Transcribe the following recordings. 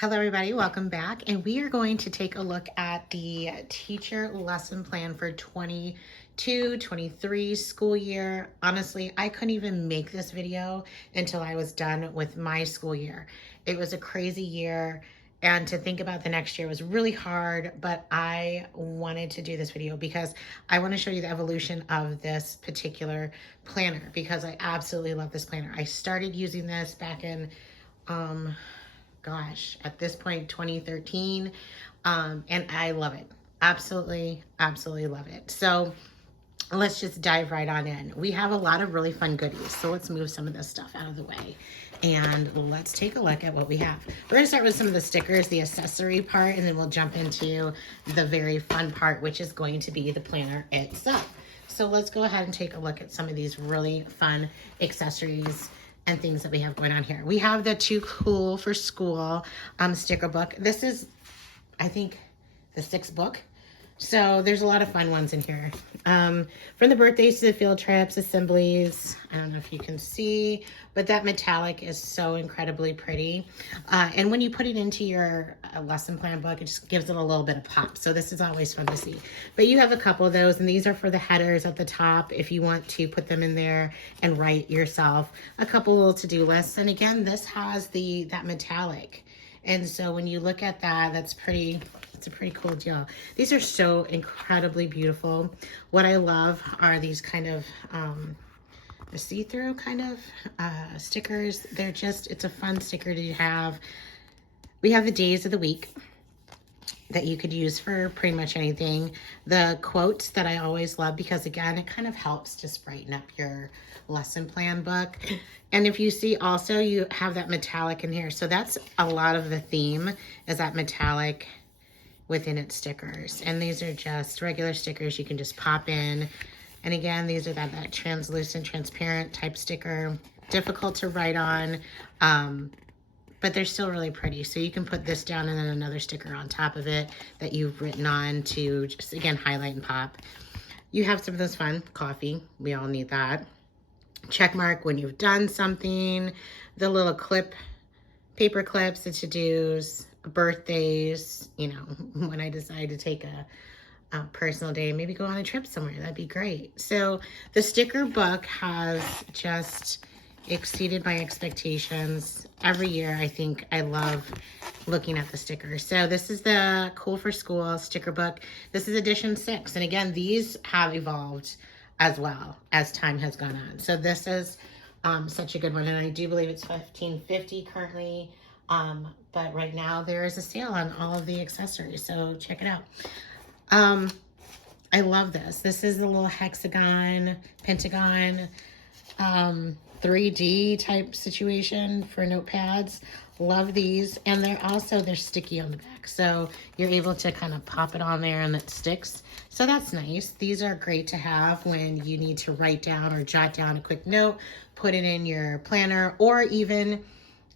Hello everybody, welcome back. And we are going to take a look at the teacher lesson plan for 22-23 school year. Honestly, I couldn't even make this video until I was done with my school year. It was a crazy year, and to think about the next year was really hard, but I wanted to do this video because I want to show you the evolution of this particular planner because I absolutely love this planner. I started using this back in at this point 2013, and I love it. Absolutely love it. So let's just dive right on in. We have a lot of really fun goodies, so let's move some of this stuff out of the way and let's take a look at what we have. We're going to start with some of the stickers, the accessory part, and then we'll jump into the very fun part, which is going to be the planner itself. So let's go ahead and take a look at some of these really fun accessories and things that we have going on here. We have the Too Cool for School sticker book. This is, I think, the 6th book. So there's a lot of fun ones in here. From the birthdays to the field trips, assemblies. I don't know if you can see, but that metallic is so incredibly pretty. And when you put it into your lesson plan book, it just gives it a little bit of pop. So this is always fun to see. But you have a couple of those, and these are for the headers at the top if you want to put them in there and write yourself a couple little to-do lists. And again, this has that metallic. And so when you look at that, it's a pretty cool deal. These are so incredibly beautiful. What I love are these kind of see-through kind of stickers. It's a fun sticker to have. We have the days of the week that you could use for pretty much anything. The quotes that I always love because, again, it kind of helps just brighten up your lesson plan book. And if you see also, you have that metallic in here. So that's a lot of the theme is that metallic within its stickers. And these are just regular stickers you can just pop in. And again, these are that translucent, transparent type sticker. Difficult to write on, but they're still really pretty. So you can put this down and then another sticker on top of it that you've written on to just, again, highlight and pop. You have some of those fun. Coffee, we all need that. Check mark when you've done something. The little paper clips, the to-dos, birthdays, when I decide to take a personal day, maybe go on a trip somewhere, that'd be great. So the sticker book has just exceeded my expectations. Every year, I think I love looking at the stickers. So this is the Cool for School sticker book. This is edition 6. And again, these have evolved as well as time has gone on. So this is such a good one. And I do believe it's $15.50 currently. But right now there is a sale on all of the accessories. So check it out. I love this. This is the little hexagon, pentagon, 3D type situation for notepads. Love these. And they're sticky on the back. So you're able to kind of pop it on there and it sticks. So that's nice. These are great to have when you need to write down or jot down a quick note, put it in your planner, or even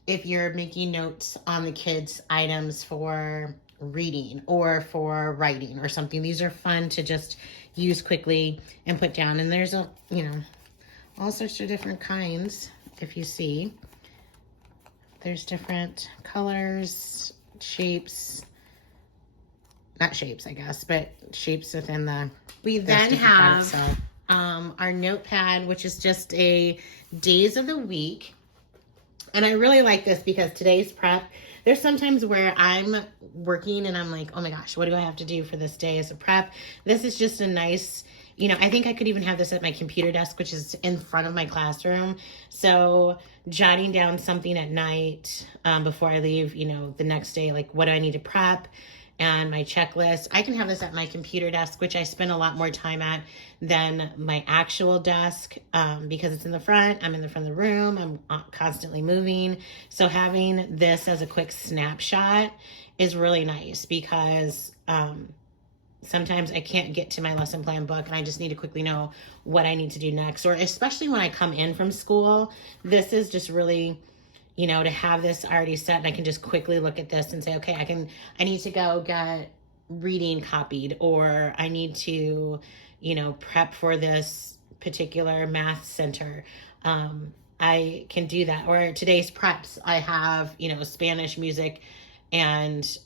if you're making notes on the kids' items for reading or for writing or something. These are fun to just use quickly and put down. And there's all sorts of different kinds. If you see, there's different colors, shapes, not shapes, I guess, but shapes within the. We then have our notepad, which is just a days of the week. And I really like this because today's prep, there's sometimes where I'm working and I'm like, oh my gosh, what do I have to do for this day as a prep? This is just a nice, I think I could even have this at my computer desk, which is in front of my classroom. So jotting down something at night before I leave, the next day, like what do I need to prep? And my checklist. I can have this at my computer desk, which I spend a lot more time at than my actual desk because it's in the front. I'm in the front of the room. I'm constantly moving. So having this as a quick snapshot is really nice because sometimes I can't get to my lesson plan book and I just need to quickly know what I need to do next. Or especially when I come in from school, this is just really to have this already set and I can just quickly look at this and say, okay, I need to go get reading copied, or I need to, prep for this particular math center. I can do that. Or today's preps, I have, Spanish music and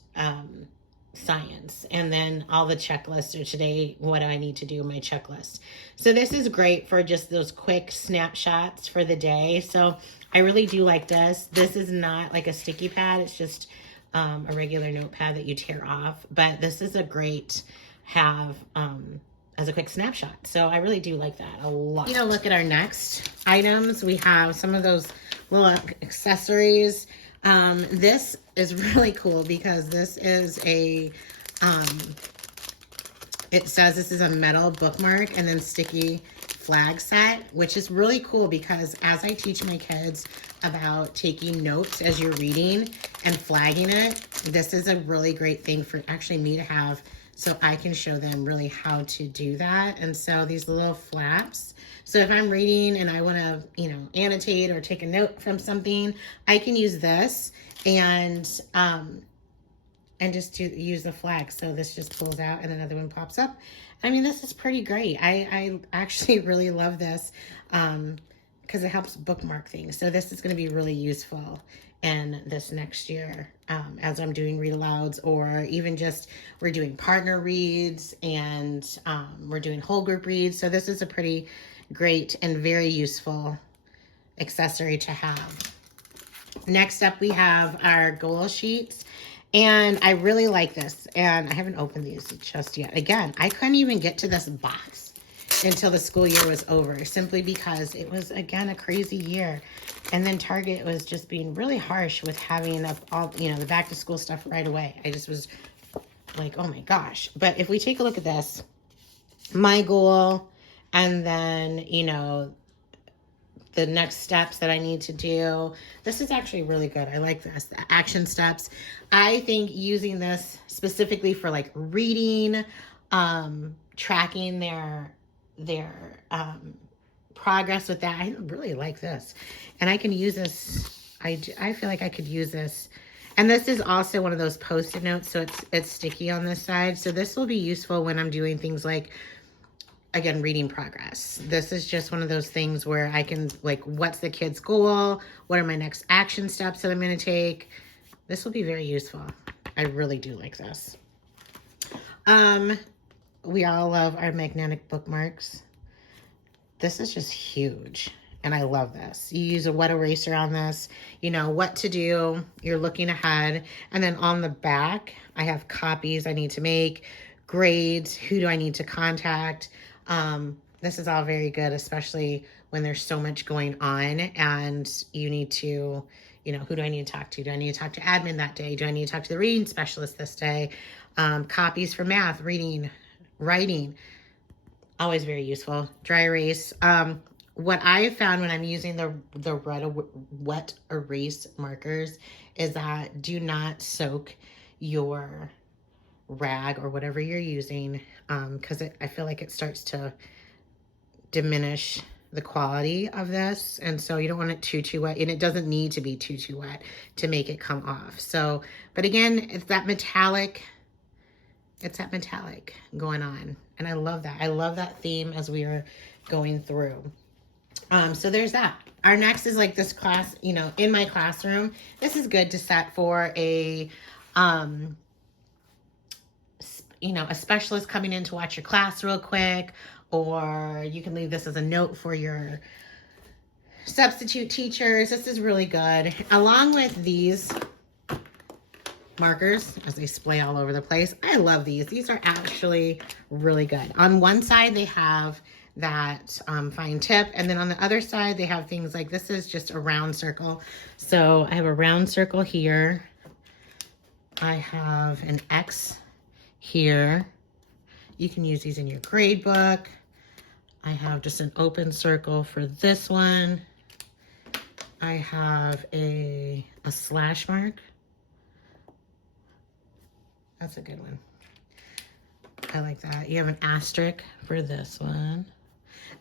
science. And then all the checklists are today, what do I need to do in my checklist? So this is great for just those quick snapshots for the day. So I really do like this. This is not like a sticky pad. It's just a regular notepad that you tear off. But this is a great have as a quick snapshot. So I really do like that a lot. Look at our next items. We have some of those little accessories. This is really cool because this is a, it says this is a metal bookmark and then sticky flag set, which is really cool because as I teach my kids about taking notes as you're reading and flagging it, this is a really great thing for actually me to have so I can show them really how to do that. And so these little flaps, so if I'm reading and I want to, annotate or take a note from something, I can use this and just use the flag. So this just pulls out and another one pops up. I mean, this is pretty great. I actually really love this because it helps bookmark things. So this is going to be really useful in this next year as I'm doing read alouds, or even just we're doing partner reads and we're doing whole group reads. So this is a pretty great and very useful accessory to have. Next up, we have our goal sheets. And I really like this. And I haven't opened these just yet. Again, I couldn't even get to this box until the school year was over, simply because it was, again, a crazy year. And then Target was just being really harsh with having all, the back to school stuff right away. I just was like, oh my gosh. But if we take a look at this, my goal, and then, the next steps that I need to do. This is actually really good. I like this. The action steps. I think using this specifically for like reading, tracking their progress with that. I really like this. And I can use this. I feel like I could use this. And this is also one of those Post-it notes. So it's sticky on this side. So this will be useful when I'm doing things like, again, reading progress. This is just one of those things where I can, like, what's the kid's goal? What are my next action steps that I'm going to take? This will be very useful. I really do like this. We all love our magnetic bookmarks. This is just huge. And I love this. You use a wet eraser on this. You know what to do. You're looking ahead. And then on the back, I have copies I need to make, grades, who do I need to contact. This is all very good, especially when there's so much going on and you need to, who do I need to talk to? Do I need to talk to admin that day? Do I need to talk to the reading specialist this day? Copies for math, reading, writing, always very useful. Dry erase. What I found when I'm using the wet erase markers is that do not soak your rag or whatever you're using, because I feel like it starts to diminish the quality of this, and so you don't want it too wet, and it doesn't need to be too wet to make it come off. So, but again, it's that metallic going on, and I love that. I love that theme as we are going through. So there's that. Our next is like this class, in my classroom. This is good to set for a a specialist coming in to watch your class real quick, or you can leave this as a note for your substitute teachers. This is really good. Along with these markers, as they splay all over the place. I love these. These are actually really good. On one side, they have that fine tip, and then on the other side, they have things like, this is just a round circle. So I have a round circle here. I have an X here. You can use these in your grade book. I have just an open circle for this one. I have a slash mark. That's a good one. I like that. You have an asterisk for this one.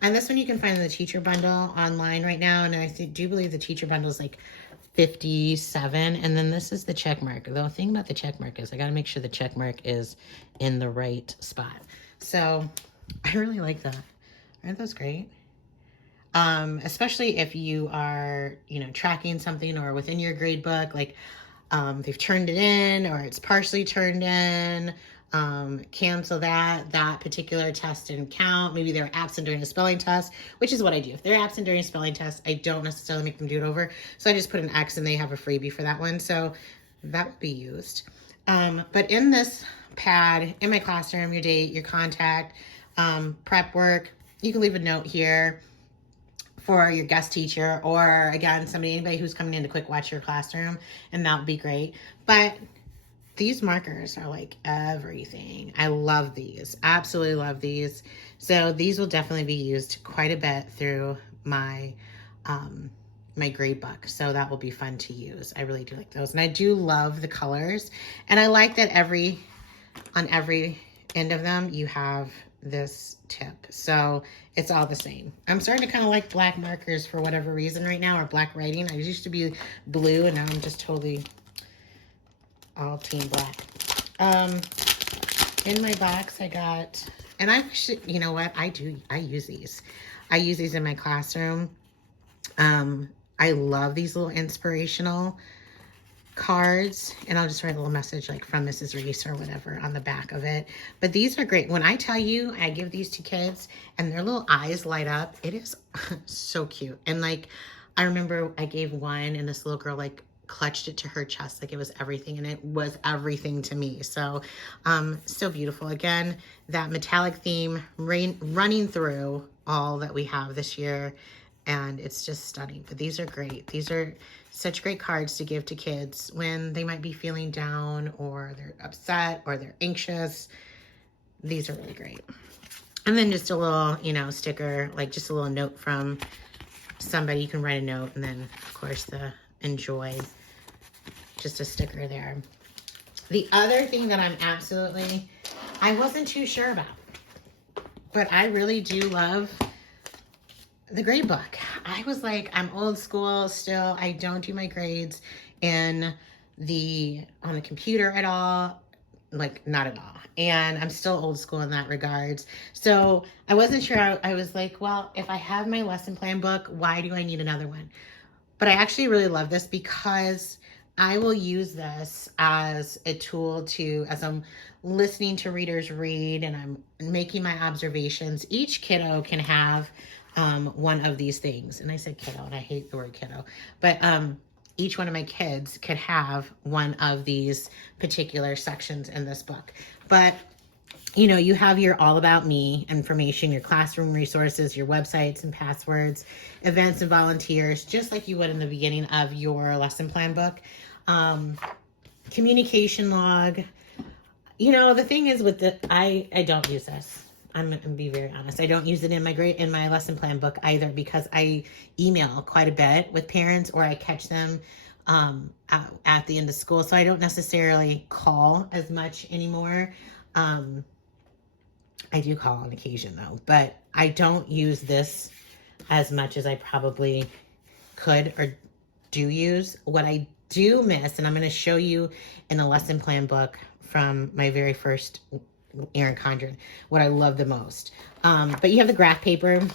And this one you can find in the teacher bundle online right now. And I do believe the teacher bundle is like $57. And then this is the check mark. The thing about the check mark is I got to make sure the check mark is in the right spot. So I really like that. Aren't those great? Especially if you are, tracking something or within your grade book. Like, they've turned it in or it's partially turned in. Cancel that particular test didn't count. Maybe they were absent during the spelling test, which is what I do. If they're absent during a spelling test, I don't necessarily make them do it over. So I just put an X and they have a freebie for that one. So that would be used. But in this pad, in my classroom, your date, your contact, prep work, you can leave a note here for your guest teacher or again, anybody who's coming in to quick watch your classroom, and that would be great. But these markers are like everything. I love these, absolutely love these. So these will definitely be used quite a bit through my my grade book. So that will be fun to use. I really do like those. And I do love the colors. And I like that on every end of them, you have this tip. So it's all the same. I'm starting to kind of like black markers for whatever reason right now, or black writing. I used to be blue and now I'm just totally all team black. In my box, I got, and I should, you know what? I use these. I use these in my classroom. I love these little inspirational cards, and I'll just write a little message like from Mrs. Reese or whatever on the back of it. But these are great. When I tell you, I give these to kids and their little eyes light up. It is so cute. And like, I remember I gave one and this little girl like clutched it to her chest like it was everything, and it was everything to me. So so beautiful. Again, that metallic theme running through all that we have this year, and it's just stunning. But these are great. These are such great cards to give to kids when they might be feeling down or they're upset or they're anxious. These are really great. And then just a little, sticker, like just a little note from somebody. You can write a note, and then of course the enjoy, just a sticker there. The other thing that I wasn't too sure about, but I really do love the grade book. I was like, I'm old school still. I don't do my grades on the computer at all, like not at all. And I'm still old school in that regards. So I wasn't sure. I was like, well, if I have my lesson plan book, why do I need another one? But I actually really love this because I will use this as a tool as I'm listening to readers read and I'm making my observations. Each kiddo can have one of these things. And I said kiddo, and I hate the word kiddo. But each one of my kids could have one of these particular sections in this book. But you have your all about me information, your classroom resources, your websites and passwords, events and volunteers, just like you would in the beginning of your lesson plan book. Communication log. The thing is with I don't use this. I'm going to be very honest. I don't use it in my lesson plan book either, because I email quite a bit with parents, or I catch them at the end of school. So I don't necessarily call as much anymore. I do call on occasion though, but I don't use this as much as I probably could or do use. What I do miss, and I'm going to show you in the lesson plan book from my very first Erin Condren, what I love the most. But you have the graph paper,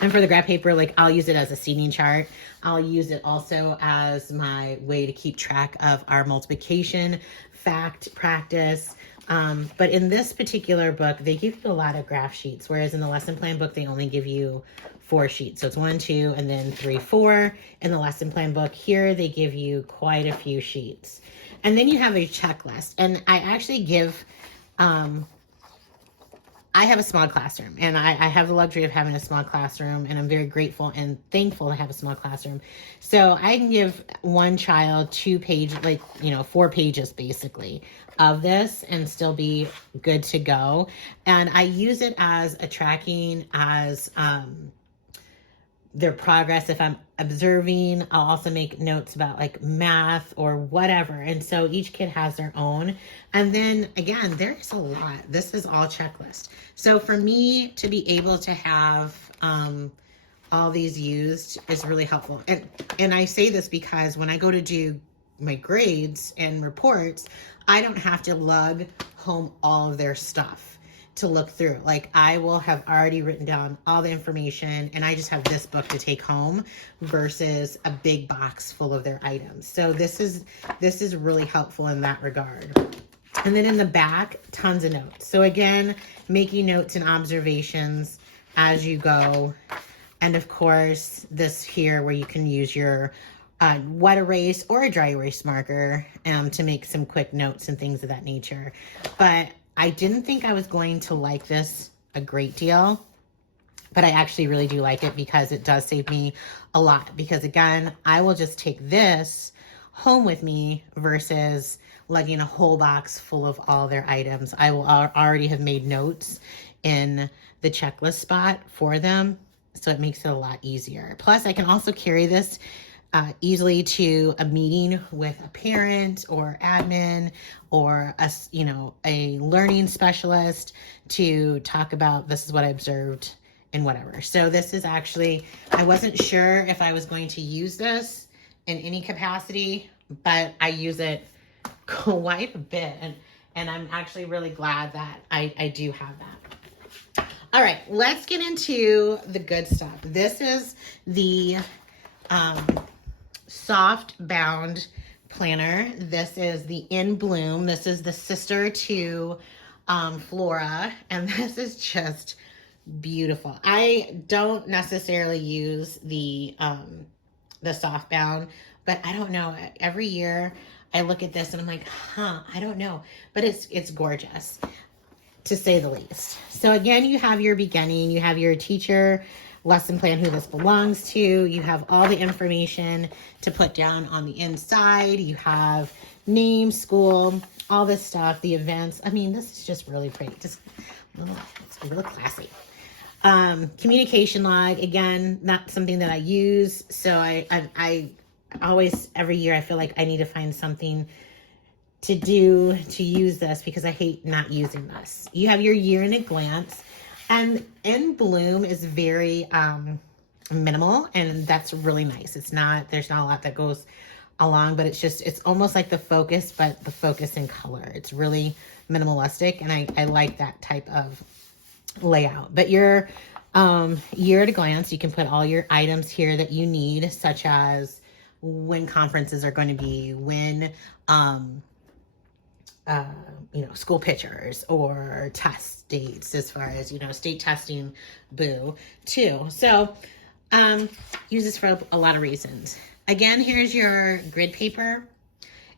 and for the graph paper, like I'll use it as a seating chart. I'll use it also as my way to keep track of our multiplication fact practice. But in this particular book, they give you a lot of graph sheets, whereas in the lesson plan book, they only give you 4 sheets. So it's 1, 2, and then 3, 4. In the lesson plan book here, they give you quite a few sheets. And then you have a checklist. And I actually give, I have a small classroom, and I have the luxury of having a small classroom, and I'm very grateful and thankful to have a small classroom. So I can give one child 4 pages basically of this and still be good to go. And I use it as a tracking, as their progress. If I'm observing, I'll also make notes about like math or whatever. And so each kid has their own. And then again, there's a lot. This is all checklist. So for me to be able to have all these used is really helpful. And I say this because when I go to do my grades and reports, I don't have to lug home all of their stuff to look through. Like I will have already written down all the information and I just have this book to take home versus a big box full of their items. So this is really helpful in that regard. And then in the back, tons of notes. So again, making notes and observations as you go. And of course, this here where you can use your wet erase or a dry erase marker to make some quick notes and things of that nature. But I didn't think I was going to like this a great deal, but I actually really do like it because it does save me a lot. Because again, I will just take this home with me versus lugging a whole box full of all their items. I will already have made notes in the checklist spot for them, so it makes it a lot easier. Plus, I can also carry this easily to a meeting with a parent or admin or a learning specialist to talk about this is what I observed and whatever. So this is actually, I wasn't sure if I was going to use this in any capacity, but I use it quite a bit, and I'm actually really glad that I do have that. All right, let's get into the good stuff. This is the soft bound planner. This is the In Bloom. This is the sister to Flora, and this is just beautiful. I don't necessarily use the soft bound, but I don't know. Every year I look at this and I'm like, I don't know, but it's gorgeous, to say the least. So again, you have your beginning, you have your teacher lesson plan, who this belongs to. You have all the information to put down on the inside. You have name, school, all this stuff, the events. I mean, this is just really pretty. Just, it's really classy. Communication log, again, not something that I use. So I always, every year, I feel like I need to find something to do to use this because I hate not using this. You have your year in a glance. And In Bloom is very minimal, and that's really nice. There's not a lot that goes along, but it's almost like the focus, but the focus in color. It's really minimalistic, and I like that type of layout. But your year at a glance, you can put all your items here that you need, such as when conferences are going to be, when school pictures or test dates, as far as, state testing, too. So use this for a lot of reasons. Again, here's your grid paper.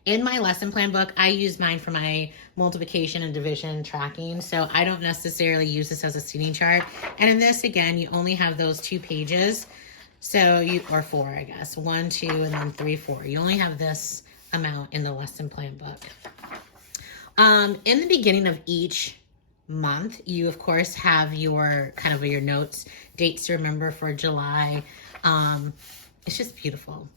In my lesson plan book, I use mine for my multiplication and division tracking, so I don't necessarily use this as a seating chart. And in this, again, you only have those 2 pages, or 4, I guess. 1, 2, and then 3, 4. You only have this amount in the lesson plan book. In the beginning of each month, you of course have your your notes, dates to remember for July. It's just beautiful.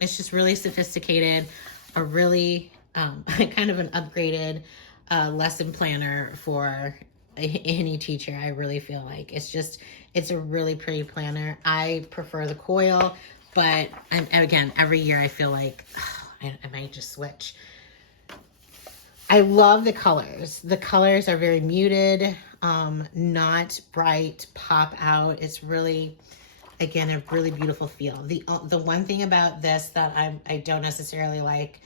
It's just really sophisticated, a really kind of an upgraded lesson planner for any teacher. I really feel like it's a really pretty planner. I prefer the coil, but again, every year I feel like I might just switch. I love the colors. The colors are very muted, not bright, pop out. It's really, again, a really beautiful feel. The one thing about this that I don't necessarily like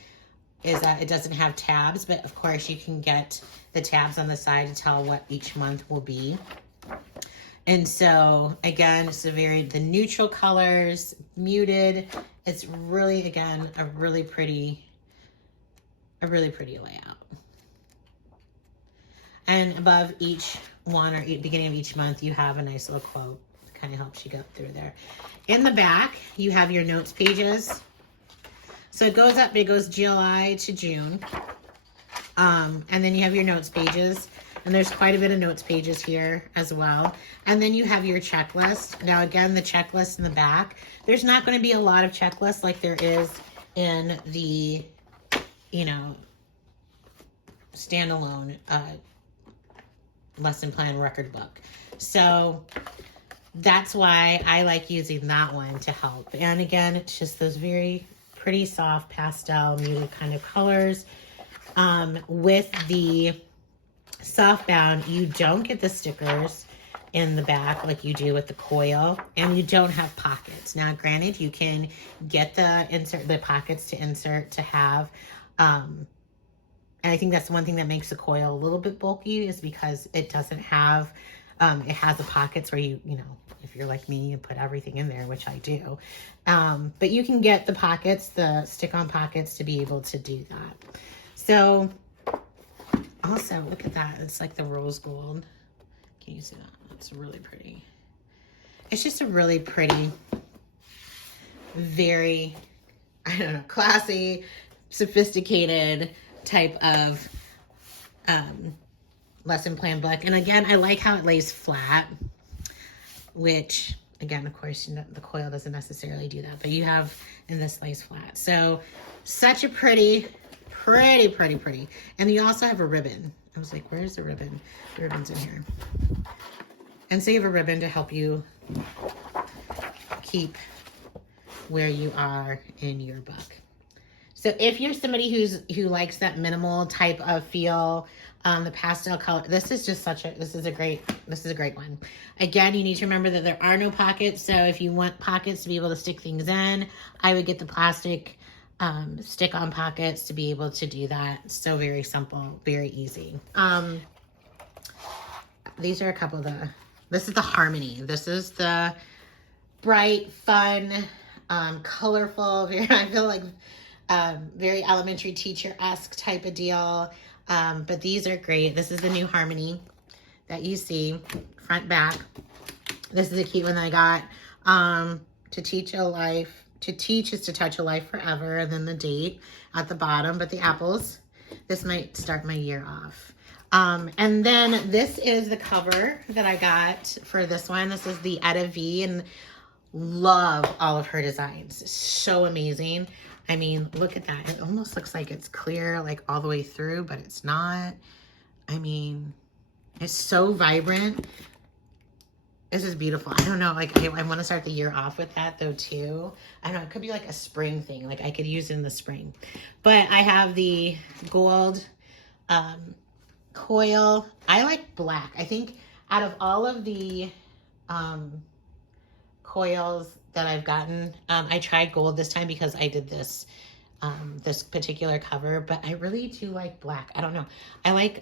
is that it doesn't have tabs, but of course you can get the tabs on the side to tell what each month will be. And so again, it's the neutral colors, muted. It's really, again, a really pretty layout. And above each one, or beginning of each month, you have a nice little quote. It kind of helps you go through there. In the back, you have your notes pages. So it goes July to June. And then you have your notes pages. And there's quite a bit of notes pages here as well. And then you have your checklist. Now, again, the checklist in the back. There's not going to be a lot of checklists like there is in the, standalone lesson plan record book. So that's why I like using that one to help. And again, it's just those very pretty soft pastel muted kind of colors with the softbound, you don't get the stickers in the back like you do with the coil, and you don't have pockets. Now, granted, you can get the pockets to insert to have, and I think that's one thing that makes the coil a little bit bulky, is because it doesn't have, it has the pockets where you know, if you're like me, you put everything in there, which I do. But you can get the pockets, the stick-on pockets, to be able to do that. So, also, look at that. It's like the rose gold. Can you see that? That's really pretty. It's just a really pretty, very, I don't know, classy, sophisticated type of lesson plan book. And again, I like how it lays flat, which, again, of course, you know, the coil doesn't necessarily do that, but you have, and this lays flat. So, such a pretty. And you also have a ribbon. I was like, where's the ribbon? The ribbon's in here. And so you have a ribbon to help you keep where you are in your book. So if you're somebody who likes that minimal type of feel, the pastel color, this is a great one. Again, you need to remember that there are no pockets. So if you want pockets to be able to stick things in, I would get the plastic stick-on pockets to be able to do that. So very simple, very easy. These are a couple of this is the Harmony. This is the bright, fun, colorful, I feel like very elementary teacher-esque type of deal. But these are great. This is the new Harmony that you see, front, back. This is a cute one that I got. To teach a life. To teach is to touch a life forever, and then the date at the bottom, but the apples, this might start my year off. And then this is the cover that I got for this one. This is the Etta V, and love all of her designs. So amazing. I mean, look at that. It almost looks like it's clear, like all the way through, but it's not. I mean, it's so vibrant. This is beautiful. I don't know, like I want to start the year off with that though too. I don't know, it could be like a spring thing. Like I could use it in the spring. But I have the gold coil. I like black. I think out of all of the coils that I've gotten, I tried gold this time because I did this particular cover, but I really do like black. I don't know.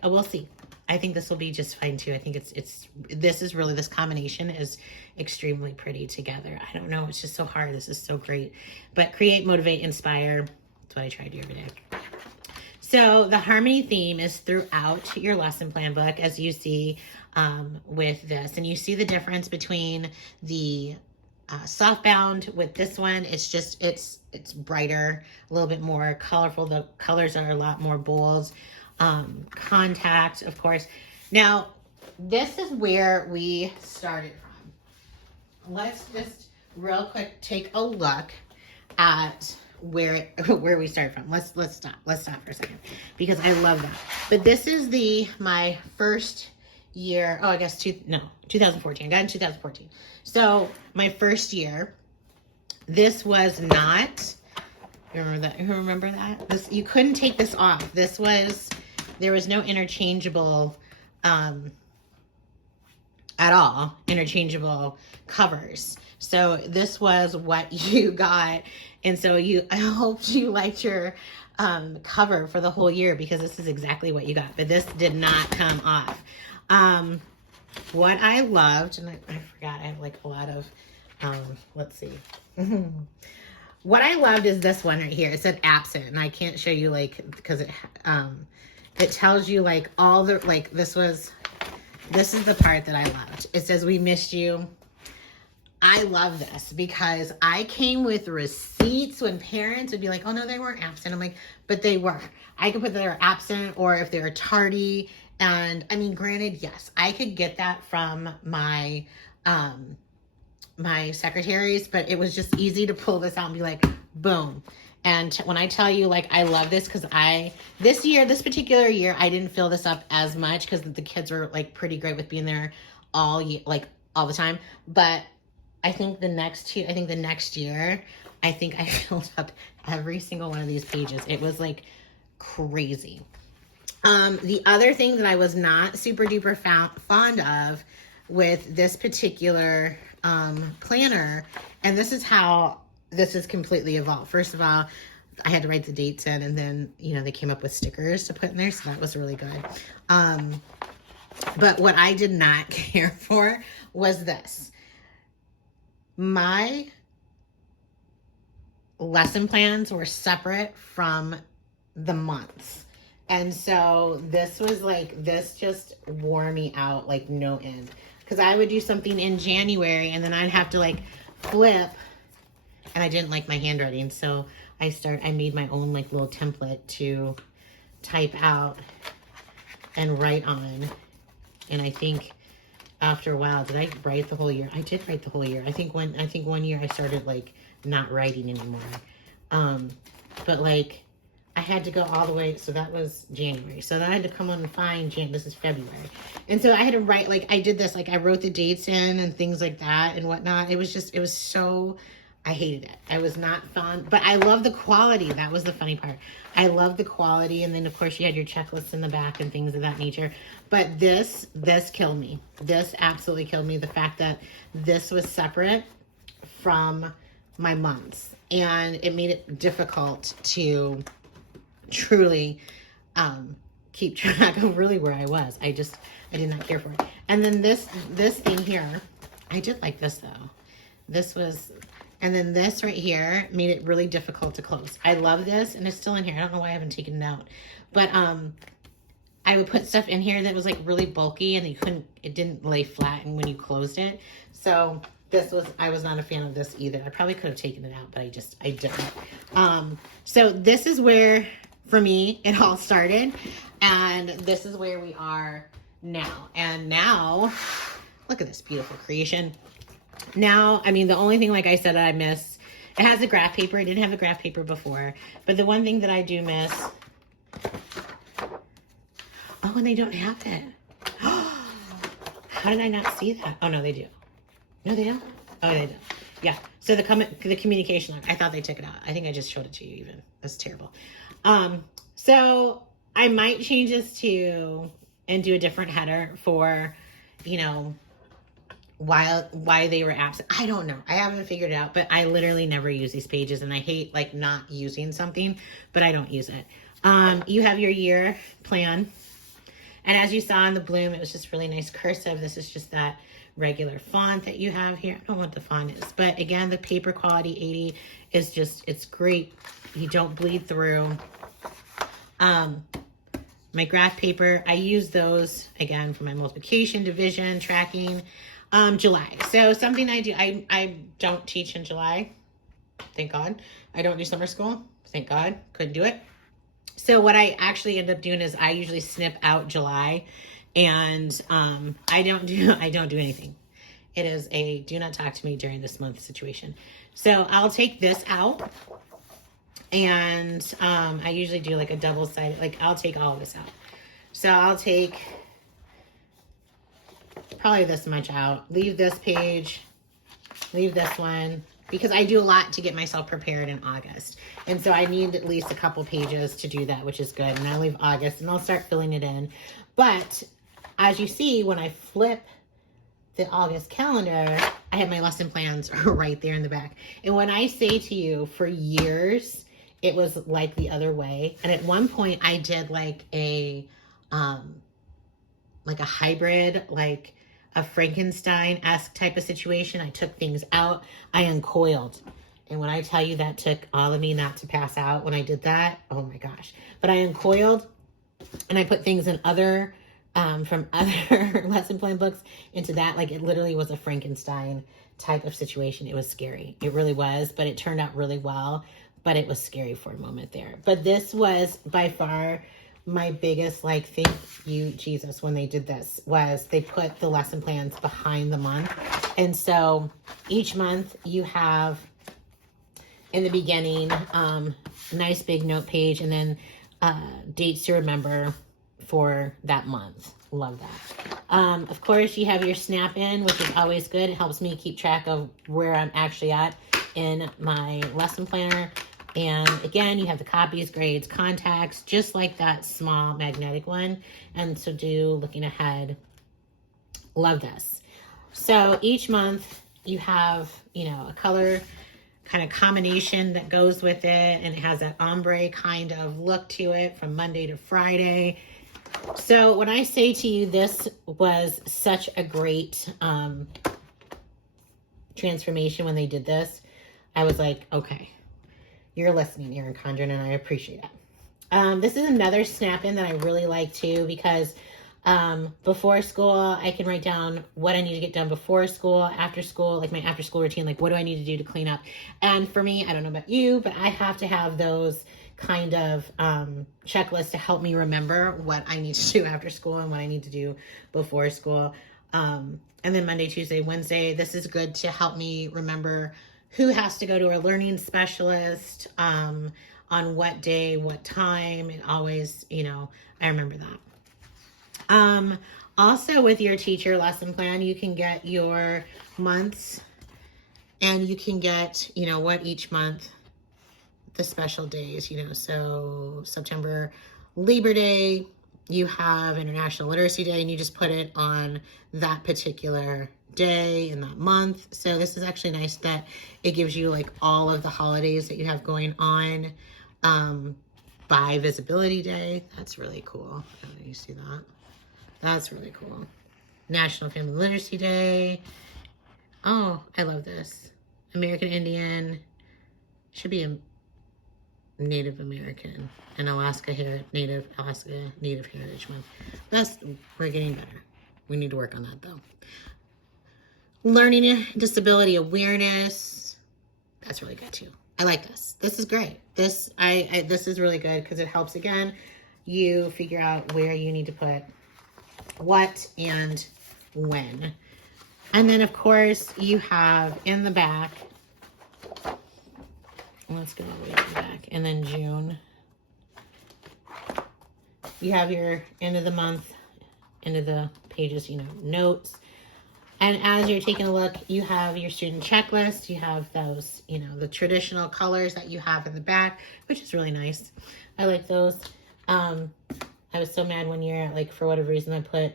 We'll see. I think this will be just fine too. I think this combination is extremely pretty together. I don't know. It's just so hard. This is so great. But create, motivate, inspire. That's what I try to do every day. So the Harmony theme is throughout your lesson plan book, as you see with this. And you see the difference between the softbound with this one. It's brighter, a little bit more colorful. The colors are a lot more bold. Contact, of course. Now, this is where we started from. Let's just real quick take a look at where we started from. Let's stop for a second because I love that. But this is my first year. Oh, I guess 2014. I got in 2014. So my first year. This was not. Remember that? This, you couldn't take this off. There was no interchangeable at all, interchangeable covers. So this was what you got. And so I hoped you liked your cover for the whole year because this is exactly what you got. But this did not come off. What I loved, and I forgot, I have like a lot of, let's see. What I loved is this one right here. It said absent, and I can't show you like, because it tells you like all the, like this is the part that I loved. It says, we missed you. I love this because I came with receipts when parents would be like, oh no, they weren't absent. I'm like, but they were. I could put that they were absent or if they were tardy. And I mean, granted, yes, I could get that from my, my secretaries, but it was just easy to pull this out and be like, boom. And when I tell you, like, I love this because this particular year, I didn't fill this up as much because the kids were like pretty great with being there all the time. But I think the next year, I think I filled up every single one of these pages. It was like crazy. The other thing that I was not super duper fond of with this particular planner, and this is how this has completely evolved. First of all, I had to write the dates in, and then, you know, they came up with stickers to put in there, so that was really good. But what I did not care for was this. My lesson plans were separate from the months. And so this was like, this just wore me out like no end. Because I would do something in January and then I'd have to like flip, and I didn't like my handwriting. So I made my own like little template to type out and write on. And I think after a while, did I write the whole year? I did write the whole year. I think one year I started like not writing anymore. But like I had to go all the way, so that was January. So then I had to come on and find this is February. And so I had to write, like I did this, like I wrote the dates in and things like that and whatnot. It was so, I hated it. I was not fun, but I love the quality. That was the funny part. I love the quality. And then of course you had your checklists in the back and things of that nature. But this killed me. This absolutely killed me. The fact that this was separate from my months, and it made it difficult to truly keep track of really where I was. I did not care for it. And then this thing here, I did like this though. This was, and then this right here made it really difficult to close. I love this, and it's still in here. I don't know why I haven't taken it out. But I would put stuff in here that was like really bulky, and it didn't lay flat and when you closed it. So I was not a fan of this either. I probably could have taken it out, but I didn't. So this is where, for me, it all started. And this is where we are now. And now, look at this beautiful creation. Now, I mean, the only thing, like I said, that I miss, it has a graph paper. I didn't have a graph paper before. But the one thing that I do miss, oh, and they don't have it. How did I not see that? Oh, no, they do. No, they don't? Oh, they do. Yeah. So the communication log, I thought they took it out. I think I just showed it to you even. That's terrible. So I might change this and do a different header for, you know, why they were absent. I don't know. I haven't figured it out, but I literally never use these pages, and I hate like not using something, but I don't use it. You have your year plan. And as you saw in the bloom, it was just really nice cursive. This is just that regular font that you have here. I don't know what the font is, but again, the paper quality 80 is just, it's great. You don't bleed through. My graph paper, I use those again for my multiplication, division, tracking. July. So something I do, I don't teach in July. Thank God. I don't do summer school. Thank God. Couldn't do it. So what I actually end up doing is I usually snip out July, and I don't do anything. It is a do not talk to me during this month situation. So I'll take this out, and I usually do like a double-sided, like I'll take all of this out. So I'll take probably this much out, leave this page, leave this one, because I do a lot to get myself prepared in August. And so I need at least a couple pages to do that, which is good. And I'll leave August and I'll start filling it in. But as you see, when I flip the August calendar, I have my lesson plans right there in the back. And when I say to you, for years, it was like the other way. And at one point I did like a hybrid, like a Frankenstein-esque type of situation. I took things out, I uncoiled. And when I tell you that took all of me not to pass out when I did that, oh my gosh. But I uncoiled and I put things in from other lesson plan books into that. Like it literally was a Frankenstein type of situation. It was scary. It really was, but it turned out really well. But it was scary for a moment there. But this was by far my biggest, like, thank you, Jesus, when they did this, was they put the lesson plans behind the month. And so each month you have, in the beginning, nice big note page, and then dates to remember for that month. Love that. Of course, you have your snap in, which is always good. It helps me keep track of where I'm actually at in my lesson planner. And again, you have the copies, grades, contacts, just like that small magnetic one. And so do looking ahead. Love this. So each month you have, you know, a color kind of combination that goes with it. And it has that ombre kind of look to it from Monday to Friday. So when I say to you, this was such a great transformation when they did this, I was like, okay, you're listening, Erin Condren, and I appreciate it. This is another snap-in that I really like too, because before school, I can write down what I need to get done before school, after school, like my after school routine, like what do I need to do to clean up? And for me, I don't know about you, but I have to have those kind of checklists to help me remember what I need to do after school and what I need to do before school. And then Monday, Tuesday, Wednesday, this is good to help me remember who has to go to a learning specialist, on what day, what time, and always, you know, I remember that. Also with your teacher lesson plan, you can get your months and you can get, you know, what each month, the special days, you know, so September Labor Day, you have International Literacy Day, and you just put it on that particular day in that month. So this is actually nice that it gives you like all of the holidays that you have going on by Visibility Day. That's really cool. Oh, you see that? That's really cool. National Family Literacy Day. Oh, I love this. American Indian. Should be a Native American and Alaska Native Heritage Month. We're getting better. We need to work on that though. Learning disability awareness. That's really good too. I like this. This is great. This is really good because it helps again you figure out where you need to put what and when. And then of course you have in the back, let's go all the way to the back, and then June, you have your end of the month, end of the pages, you know, notes. And as you're taking a look, you have your student checklist. You have those, you know, the traditional colors that you have in the back, which is really nice. I like those. I was so mad one year, like for whatever reason, I put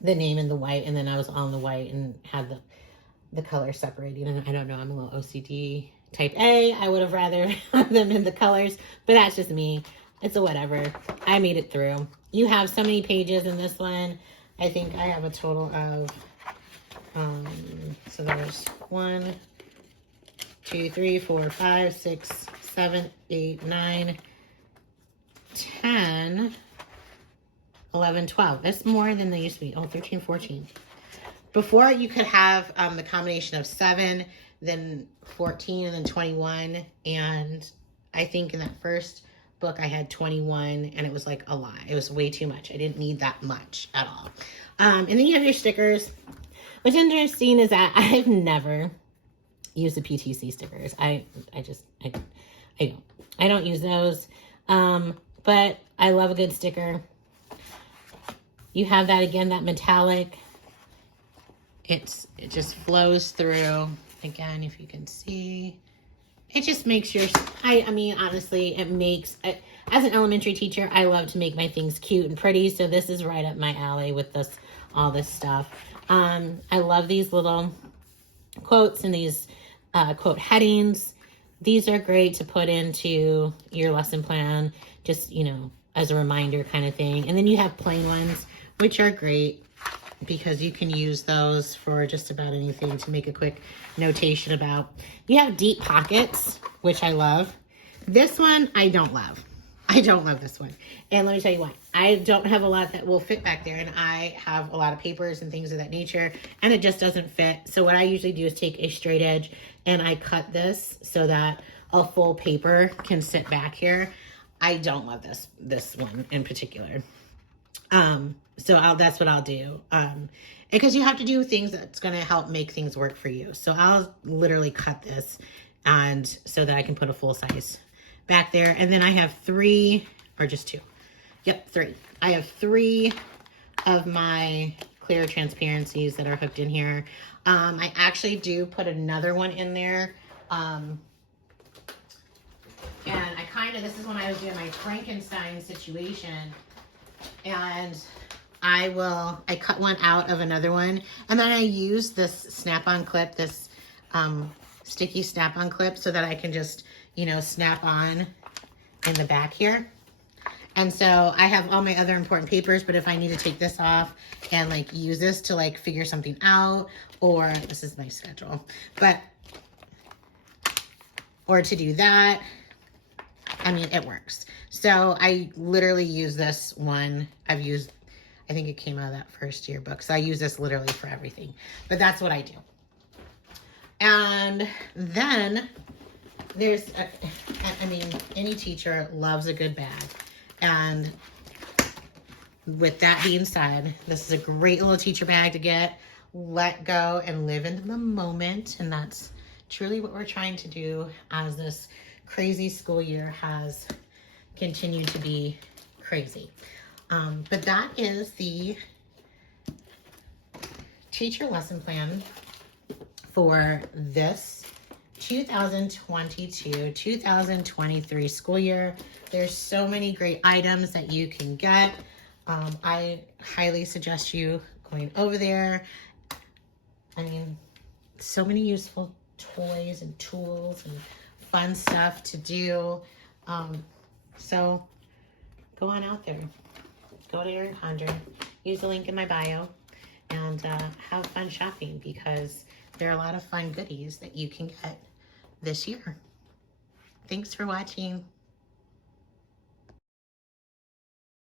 the name in the white and then I was on the white and had the color separated. And I don't know, I'm a little OCD type A. I would have rather have them in the colors, but that's just me. It's a whatever. I made it through. You have so many pages in this one. I think I have a total of, so there's 1, 2, 3, 4, 5, 6, 7, 8, 9, 10, 11, 12. That's more than they used to be. Oh, 13, 14. Before you could have the combination of 7, then 14, and then 21. And I think in that first book I had 21 and it was like a lot. It was way too much. I didn't need that much at all. And then you have your stickers. What's interesting is that I've never used the PTC stickers. I don't use those. But I love a good sticker. You have that again, that metallic. It just flows through. Again, if you can see, it just makes your, I mean, honestly, it makes, as an elementary teacher, I love to make my things cute and pretty. So this is right up my alley with all this stuff. I love these little quotes and these quote headings. These are great to put into your lesson plan, just, you know, as a reminder kind of thing. And then you have plain ones, which are great because you can use those for just about anything to make a quick notation about. You have deep pockets, which I love. This one, I don't love. I don't love this one. And let me tell you why. I don't have a lot that will fit back there, and I have a lot of papers and things of that nature, and it just doesn't fit. So what I usually do is take a straight edge and I cut this so that a full paper can sit back here. I don't love this one in particular. So that's what I'll do. Because you have to do things that's going to help make things work for you. So I'll literally cut this and so that I can put a full size back there. And then I have 3 or just 2. Yep, 3. I have 3 of my clear transparencies that are hooked in here. I actually do put another one in there. this is when I was doing my Frankenstein situation, and I cut one out of another one, and then I use this snap-on clip, this sticky snap-on clip, so that I can just, you know, snap on in the back here. And so I have all my other important papers, but if I need to take this off and like use this to like figure something out, or this is my schedule, but, or to do that, I mean, it works. So I literally use this one. I think it came out of that first year book. So I use this literally for everything, but that's what I do. And then there's, I mean, any teacher loves a good bag. And with that being said, this is a great little teacher bag to get, let go and live in the moment. And that's truly what we're trying to do as this crazy school year has continued to be crazy. But that is the teacher lesson plan for this 2022-2023 school year. There's so many great items that you can get. I highly suggest you going over there. I mean, so many useful toys and tools and fun stuff to do. So go on out there. Go to Erin Condren. Use the link in my bio and have fun shopping, because there are a lot of fun goodies that you can get this year. Thanks for watching.